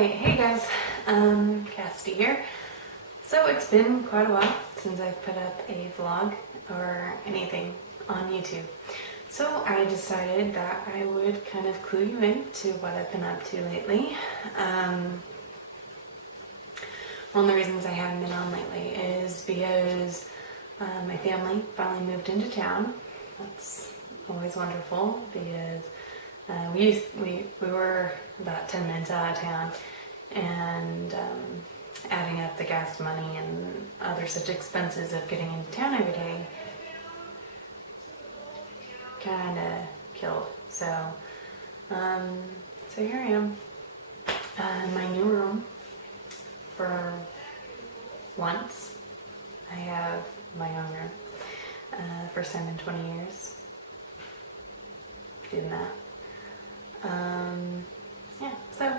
Alright, hey guys, Cassidy here. So it's been quite a while since I've put up a vlog or anything on YouTube. So I decided that I would kind of clue you in to what I've been up to lately. One of the reasons I haven't been on lately is because my family finally moved into town. That's always wonderful because we were about 10 minutes out of town, and adding up the gas money and other such expenses of getting into town every day kind of killed. So here I am in my new room. For once, I have my own room. First time in 20 years. Doing that. Yeah, so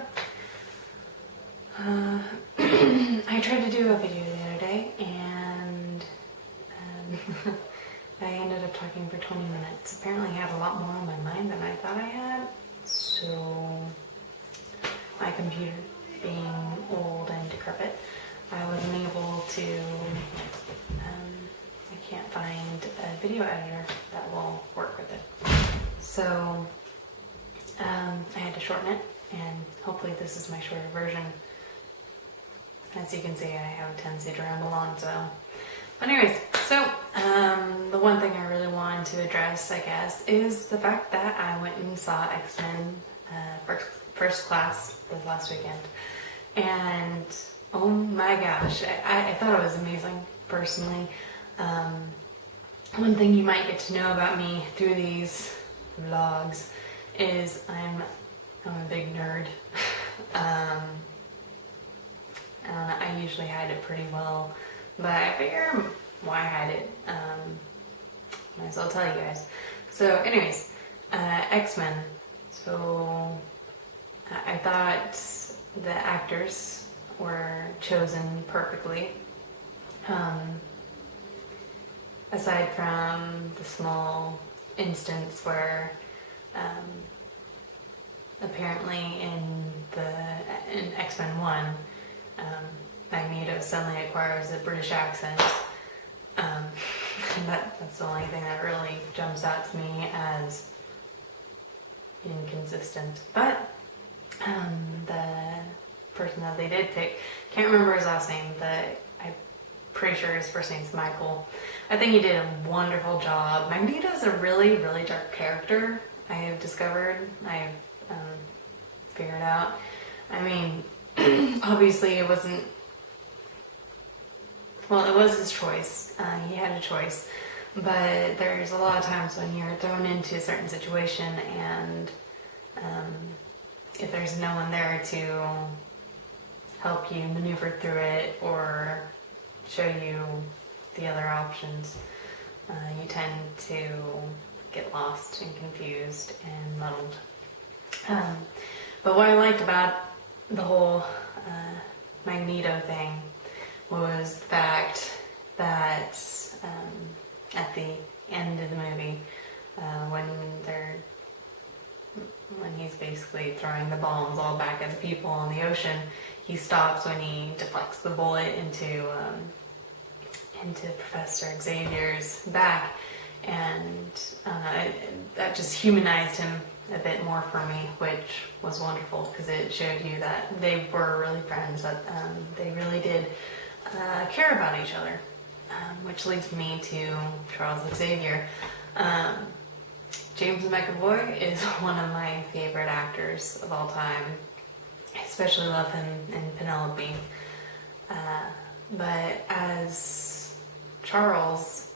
I tried to do a video the other day, and I ended up talking for 20 minutes. Apparently I had a lot more on my mind than I thought I had, so my computer being old and decrepit, I wasn't able to, I can't find a video editor that will work with it. So I had to shorten it, and hopefully this is my shorter version. As you can see, I have a tendency to ramble on, so. But anyways, so the one thing I really wanted to address, I guess, is the fact that I went and saw X-Men First Class this last weekend. And oh my gosh, I thought it was amazing, personally. One thing you might get to know about me through these vlogs is I'm a big nerd. I usually hide it pretty well, but I figure why hide it? Might as well tell you guys. So anyways, X-Men. So I thought the actors were chosen perfectly. Aside from the small instance where apparently in X-Men 1, Magneto suddenly acquires a British accent. That's the only thing that really jumps out to me as inconsistent. But the person that they did pick, can't remember his last name, but I'm pretty sure his first name's Michael. I think he did a wonderful job. Magneto's a really, really dark character, I have discovered. I've figured out. I mean, obviously it wasn't, well, it was his choice. He had a choice. But there's a lot of times when you're thrown into a certain situation, and if there's no one there to help you maneuver through it or show you the other options, you tend to get lost and confused and muddled. But what I liked about the whole Magneto thing was the fact that at the end of the movie, when he's basically throwing the bombs all back at the people on the ocean, he stops when he deflects the bullet into Professor Xavier's back, and that just humanized him a bit more for me, which was wonderful because it showed you that they were really friends, that they really did care about each other, which leads me to Charles Xavier. James McAvoy is one of my favorite actors of all time. I especially love him in Penelope. But as Charles,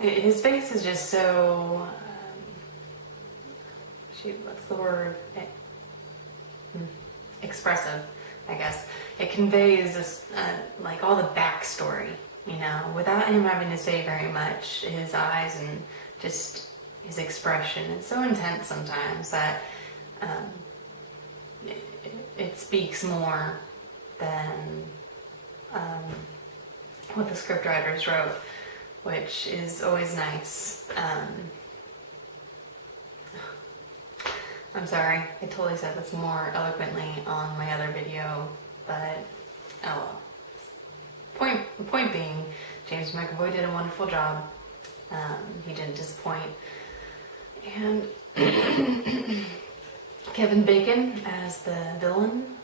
his face is just so, what's the word? Expressive, I guess. It conveys this, like all the backstory, you know, without him having to say very much. His eyes and just his expression, it's so intense sometimes that it speaks more than what the scriptwriters wrote, which is always nice. I'm sorry, I totally said this more eloquently on my other video, but oh well. Point being, James McAvoy did a wonderful job. He didn't disappoint. And Kevin Bacon as the villain.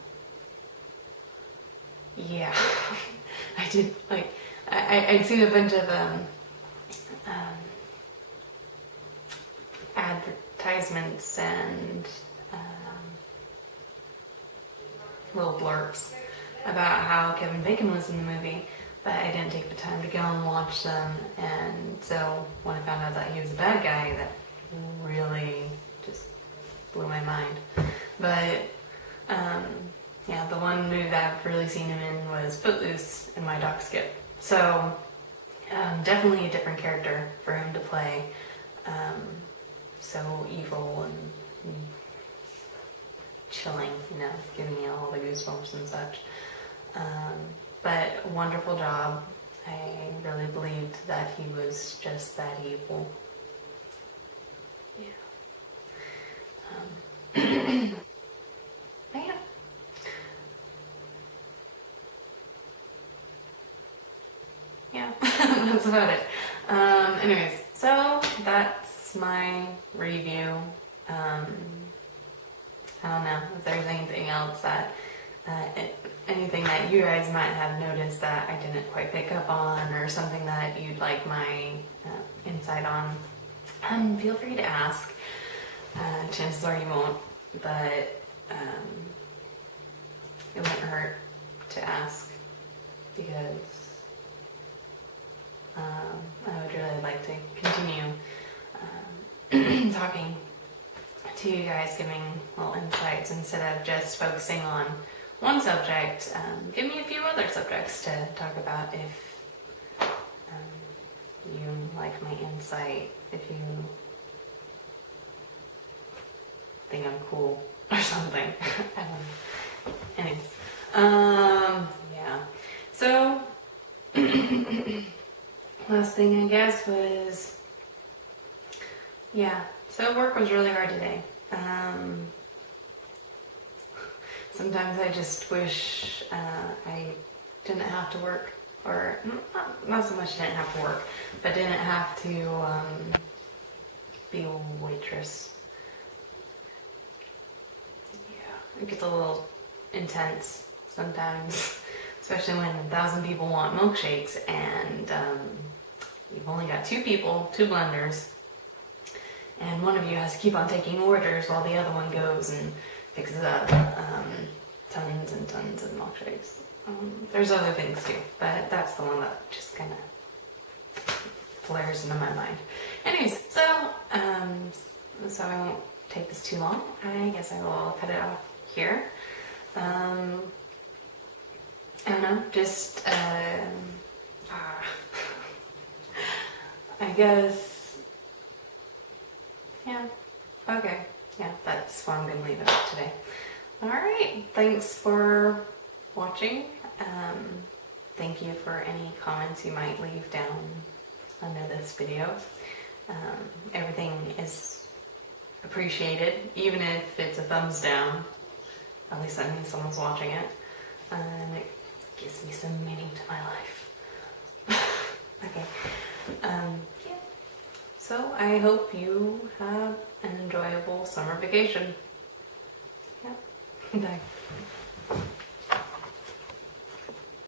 Yeah, I did like. I'd seen a bunch of advertisements and little blurbs about how Kevin Bacon was in the movie, but I didn't take the time to go and watch them. And so when I found out that he was a bad guy, that really just blew my mind. But yeah, the one movie that I've really seen him in was Footloose and My Dog Skip. So definitely a different character for him to play. So evil and chilling, you know, giving me all the goosebumps and such. But wonderful job. I really believed that he was just that evil. Yeah. But yeah. Yeah, that's about it. Anyways, so that's my review. I don't know if there's anything else that, anything that you guys might have noticed that I didn't quite pick up on, or something that you'd like my insight on. Feel free to ask. Chances are you won't, but it wouldn't hurt to ask, because I would really like to continue talking to you guys, giving little insights instead of just focusing on one subject. Give me a few other subjects to talk about if you like my insight, if you think I'm cool or something. I don't know. Anyways, yeah. So last thing I guess was, yeah, so work was really hard today. Sometimes I just wish I didn't have to work, or not so much didn't have to work, but didn't have to be a waitress. Yeah, it gets a little intense sometimes, especially when 1,000 people want milkshakes and you've only got 2 people, 2 blenders, and one of you has to keep on taking orders while the other one goes and fixes up tons and tons of milkshakes. There's other things too, but that's the one that just kind of flares into my mind. Anyways, so I won't take this too long. I guess I will cut it off here. I don't know, just I guess, yeah, okay, yeah, that's what I'm gonna leave it at today. Alright, thanks for watching. Thank you for any comments you might leave down under this video. Everything is appreciated, even if it's a thumbs down. At least that means someone's watching it, and it gives me some meaning to my life. Okay. Yeah. So I hope you have an enjoyable summer vacation. Yeah. Bye.